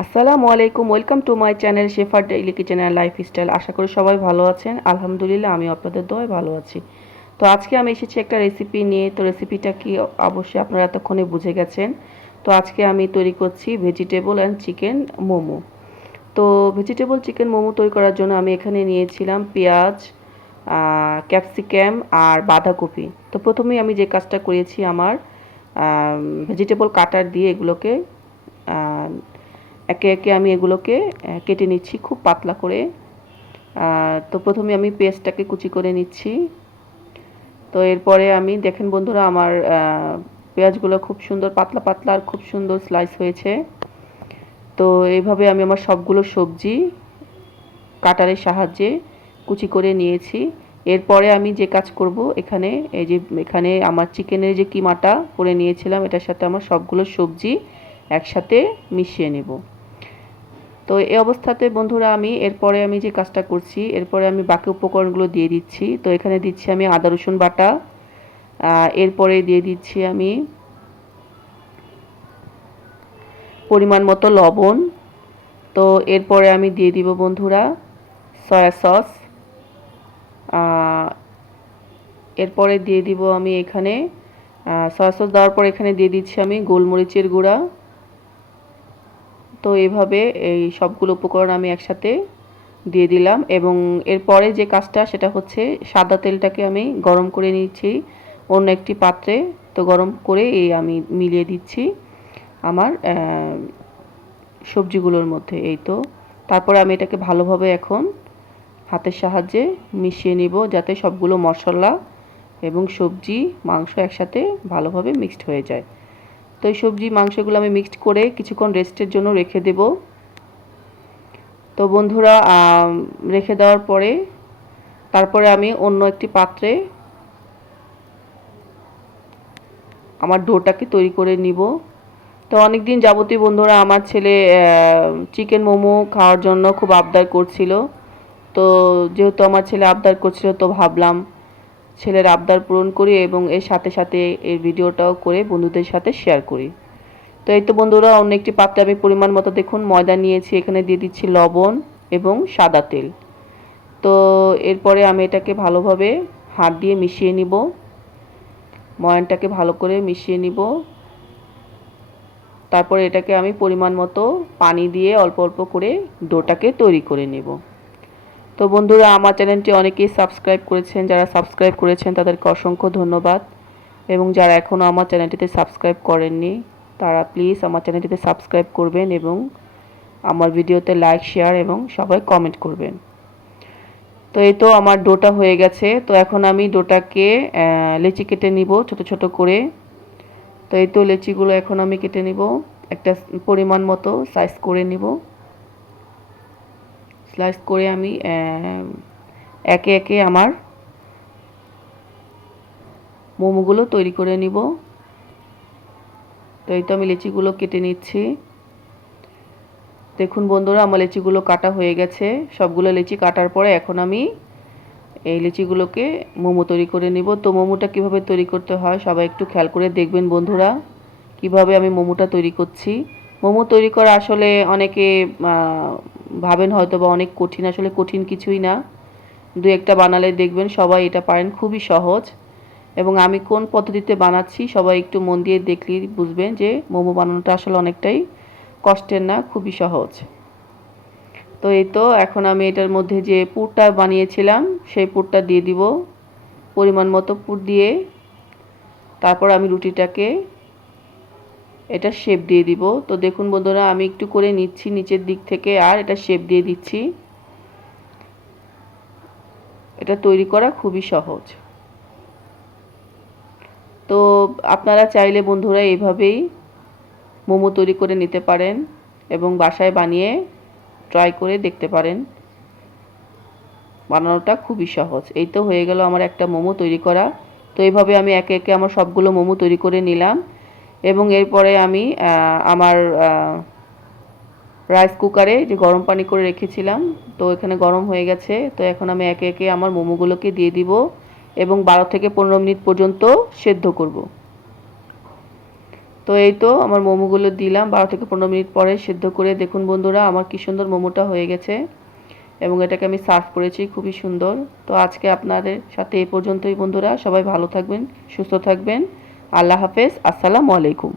আসসালামু আলাইকুম, welcome to my channel শেফার ডেইলি কিচেন অ্যান্ড লাইফস্টাইল। আশা করি সবাই ভালো আছেন। আলহামদুলিল্লাহ আমি আপনাদের দোয়ায় ভালো আছি। তো আজকে আমি এসেছি একটা রেসিপি নিয়ে। তো রেসিপিটা কি অবশ্যই আপনারা এতক্ষণে বুঝে গেছেন। তো আজকে আমি তৈরি করছি ভেজিটেবল অ্যান্ড চিকেন মোমো। তো ভেজিটেবল চিকেন মোমো তৈরি করার জন্য আমি এখানে নিয়েছিলাম পেঁয়াজ, ক্যাপসিকাম আর বাঁধাকপি। তো প্রথমেই আমি যে কাজটা করেছি, আমার ভেজিটেবল কাটার দিয়ে এগুলোকে একে একে আমি এগুলোকে কেটে নিচ্ছি খুব পাতলা করে। তো প্রথমে আমি পেঁয়াজটাকে কুচি করে নিচ্ছি। তো এরপরে আমি দেখেন বন্ধুরা, আমার পেঁয়াজগুলো খুব সুন্দর পাতলা পাতলা আর খুব সুন্দর স্লাইস হয়েছে। তো এইভাবে আমি আমার সবগুলো সবজি কাটারের সাহায্যে কুচি করে নিয়েছি। এরপরে আমি যে কাজ করব, এখানে আমার চিকেনের যে কিমাটা করে নিয়েছিলাম, এটার সাথে আমার সবগুলো সবজি একসাথে মিশিয়ে নেব। তো এই অবস্থাতে বন্ধুরা এরপরে আমি যে কাজটা করছি, এরপরে আমি বাকি উপকরণগুলো দিয়ে দিচ্ছি। তো এখানে দিচ্ছি আমি আদা রসুন বাটা, এরপরে দিয়ে দিচ্ছি আমি পরিমাণ মতো লবণ। তো এরপরে আমি দিয়ে দিব বন্ধুরা সয়া সস। এরপরে দিয়ে দিব আমি এখানে সয়া সস দেওয়ার পর এখানে দিয়ে দিচ্ছি আমি গোলমরিচের গুঁড়া। তো এইভাবে এই সবগুলো উপকরণ আমি একসাথে দিয়ে দিলাম। এবং এরপরে যে কাজটা সেটা হচ্ছে সাদা তেলটাকে আমি গরম করে নিচ্ছি অন্য একটি পাত্রে। তো গরম করে আমি মিলিয়ে দিচ্ছি আমার সবজিগুলোর মধ্যে। এই তো তারপরে আমি এটাকে ভালোভাবে এখন হাতের সাহায্যে মিশিয়ে নিব, যাতে সবগুলো মশলা এবং সবজি মাংস একসাথে ভালোভাবে মিক্সড হয়ে যায়। তো এই সবজি মাংসগুলো আমি মিক্সড করে কিছুক্ষণ রেস্টের জন্য রেখে দেব। তো বন্ধুরা, রেখে দেওয়ার পরে তারপরে আমি অন্য একটি পাত্রে আমার ডোটাকে তৈরি করে নিব। তো অনেক দিন যাবতীয় বন্ধুরা আমার ছেলে চিকেন মোমো খাওয়ার জন্য খুব আবদার করছিল। তো যেহেতু আমার ছেলে আবদার করছিল, তো ভাবলাম ছেলের আবদার পূরণ করি এবং এর সাথে সাথে এই ভিডিওটাও করে বন্ধুদের সাথে শেয়ার করি। তো এই তো বন্ধুরা, অন্য একটি পাত্রে আমি পরিমাণ মতো দেখুন ময়দা নিয়েছি, এখানে দিয়ে দিচ্ছি লবণ এবং সাদা তেল। তো এরপরে আমি এটাকে ভালোভাবে হাত দিয়ে মিশিয়ে নিব, ময়ানটাকে ভালো করে মিশিয়ে নিব। তারপরে এটাকে আমি পরিমাণ মতো পানি দিয়ে অল্প অল্প করে ডোটাকে তৈরি করে নেব। তো বন্ধুরা, আমার চ্যানেলটি অনেকেই সাবস্ক্রাইব করেছেন, যারা সাবস্ক্রাইব করেছেন তাদেরকে অসংখ্য ধন্যবাদ। এবং যারা এখনও আমার চ্যানেলটিতে সাবস্ক্রাইব করেননি, তারা প্লিজ আমার চ্যানেলটিতে সাবস্ক্রাইব করবেন এবং আমার ভিডিওতে লাইক, শেয়ার এবং সবাই কমেন্ট করবেন। তো এই তো আমার ডোটা হয়ে গেছে। তো এখন আমি ডোটাকে লেচি কেটে নিব ছোট ছোট করে। তো এই তো লেচিগুলো এখন আমি কেটে নিব, একটা পরিমাণ মতো সাইজ করে নিব। স্লাইস করে আমি একে একে আমার মোমোগুলো তৈরি করে নিব। তো এই তো আমি লেচিগুলো কেটে নিচ্ছি। দেখুন বন্ধুরা, আমার লেচিগুলো কাটা হয়ে গেছে। সবগুলো লেচি কাটার পরে এখন আমি এই লিচিগুলোকে মোমো তৈরি করে নিব। তো মোমোটা কিভাবে তৈরি করতে হয় সবাই একটু খেয়াল করে দেখবেন বন্ধুরা, কিভাবে আমি মোমোটা তৈরি করছি। মোমো তৈরি করা আসলে অনেকে ভাবেন হয়তো বা অনেক কঠিন, আসলে কঠিন কিছুই না। দু একটা বানালে দেখবেন সবাই এটা পারেন, খুবই সহজ। এবং আমি কোন পদ্ধতিতে বানাচ্ছি সবাই একটু মন দিয়ে দেখলেই বুঝবেন যে মোমো বানানোটা আসলে অনেকটাই কষ্টের না, খুবই সহজ। তো এই তো এখন আমি এটার মধ্যে যে পুরটা বানিয়েছিলাম সেই পুরটা দিয়ে দিব, পরিমাণ মতো পুর দিয়ে তারপর আমি রুটিটাকে এটা শেপ দিয়ে দিব। তো দেখুন বন্ধুরা, আমি একটু করে নিচ্ছি নিচের দিক থেকে আর এটা শেপ দিয়ে দিচ্ছি। এটা তৈরি করা খুবই সহজ। তো আপনারা চাইলে বন্ধুরা এইভাবেই মোমো তৈরি করে নিতে পারেন এবং বাসায় বানিয়ে ট্রাই করে দেখতে পারেন। বানানোটা খুবই সহজ। এই তো হয়ে গেল আমার একটা মোমো তৈরি করা। তো এইভাবে আমি একে একে আমার সবগুলো মোমো তৈরি করে নিলাম। এবং এরপরে আমি আমার রাইস কুকারে যে গরম পানি করে রেখেছিলাম, তো এখানে গরম হয়ে গেছে। তো এখন আমি একে একে আমার মোমোগুলোকে দিয়ে দিব এবং 12 থেকে 15 মিনিট পর্যন্ত সেদ্ধ করব। তো এই তো আমার মোমোগুলো দিলাম 12 থেকে 15 মিনিট পরে সিদ্ধ করে। দেখুন বন্ধুরা আমার কি সুন্দর মোমোটা হয়ে গেছে এবং এটাকে আমি সার্ভ করেছি খুবই সুন্দর। তো আজকে আপনাদের সাথে এই পর্যন্তই বন্ধুরা, সবাই ভালো থাকবেন, সুস্থ থাকবেন। আল্লাহ হাফেজ, আসসালামু আলাইকুম।